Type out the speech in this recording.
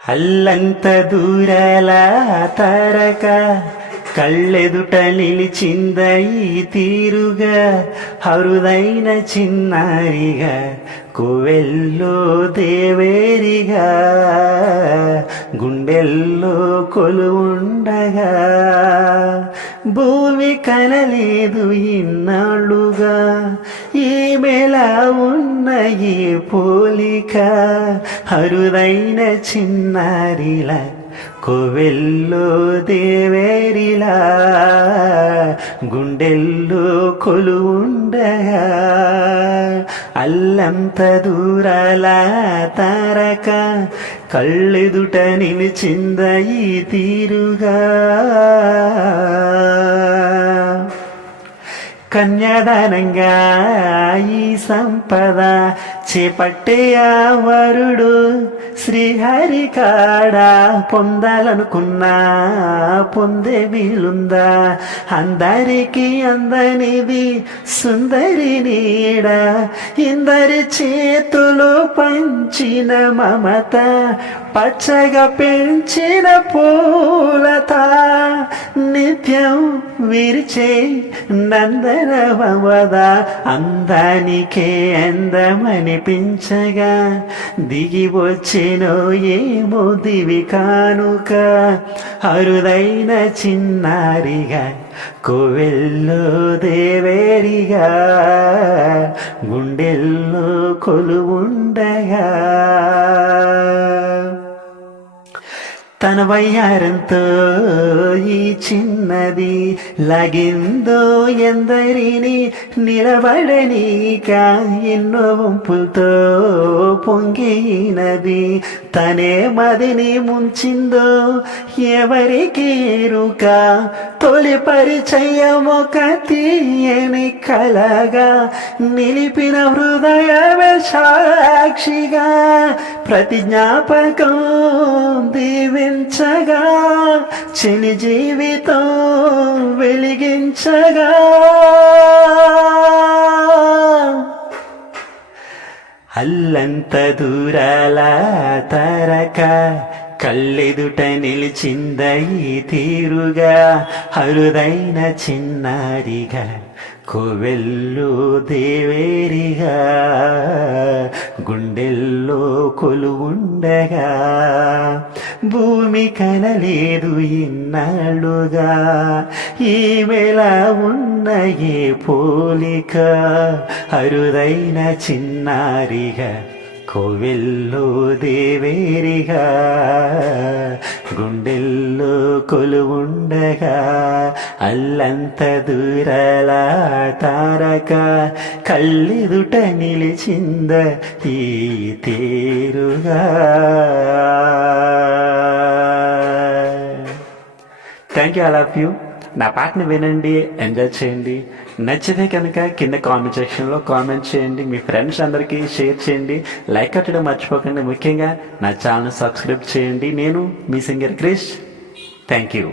అల్లంత దూరాల తారక కళ్ళెదుట నిలిచింద ఈ తీరుగా అరుదైన చిన్నారిగా కోవెల్లో దేవేరిగా గుండెల్లో కొలువుండగా భూమి కనలేదు ఇన్నాళ్ళుగా ఈమెలా ఉన్న ఈ పోలిక అరుదైన చిన్నారిలా కోవెల్లో దేవేరిలా గుండెల్లో కొలువుండగా అల్లంత దూరాల తారక కళ్ళెదుట నిలిచింద ఈ తీరుగా కన్యాదానంగా ఈ సంపద చేపట్టే ఆ వరుడు శ్రీహరి కాడ పొందాలనుకున్నా పొందే వీలుందా? అందరికీ అందనిది సుందరి నీడ, ఇందరి చేతులు పంచిన మమత, పచ్చగా పెంచిన పూలత, నిత్యం విరిచే నందనవద అందానికే అందమనిపించగా దిగి వచ్చెనో ఏమో దివి కానుక అరుదైన చిన్నారిగా కోవెల్లో దేవేరిగా గుండెల్లో కొలువుండగా తన వయ్యారంతో ఈ చిన్నది లాగిందో ఎందరిని నిలబడనీక ఎన్నో వంపులతో పొంగినది తనే మదిని ముంచిందో ఎవరికి ఎరుక తొలి పరిచయం ఒక తీయని కలగా నిలిపిన హృదయమే సాక్షిగా ప్రతి జ్ఞాపకం దీవించగా చిని జీవితం వెలిగించగా అల్లంత దూరాల తారక కళ్ళెదుట నిలిచింద ఈ తీరుగా అరుదైన చిన్నారిగా కోవెల్లో దేవేరిగా గుండెల్లో కొలువుండగా భూమి కనలేదు ఇన్నాళ్ళుగా ఈమెలా ఉన్న ఏ పోలిక అరుదైన చిన్నారిగా కోవెల్లో దేవేరిగా గుండెల్లో కొలువుండగా అల్లంత దూరాల తారక కళ్ళెదుట నిలిచింద ఈ తీరుగా. Thank you, I love you. నా పాటని వినండి, ఎంజాయ్ చేయండి. నచ్చితే కనుక కింద కామెంట్ సెక్షన్లో కామెంట్ చేయండి, మీ ఫ్రెండ్స్ అందరికీ షేర్ చేయండి, లైక్ కట్టడం మర్చిపోకండి. ముఖ్యంగా నా ఛానల్ సబ్స్క్రైబ్ చేయండి. నేను మీ సింగర్ క్రిష్. Thank you.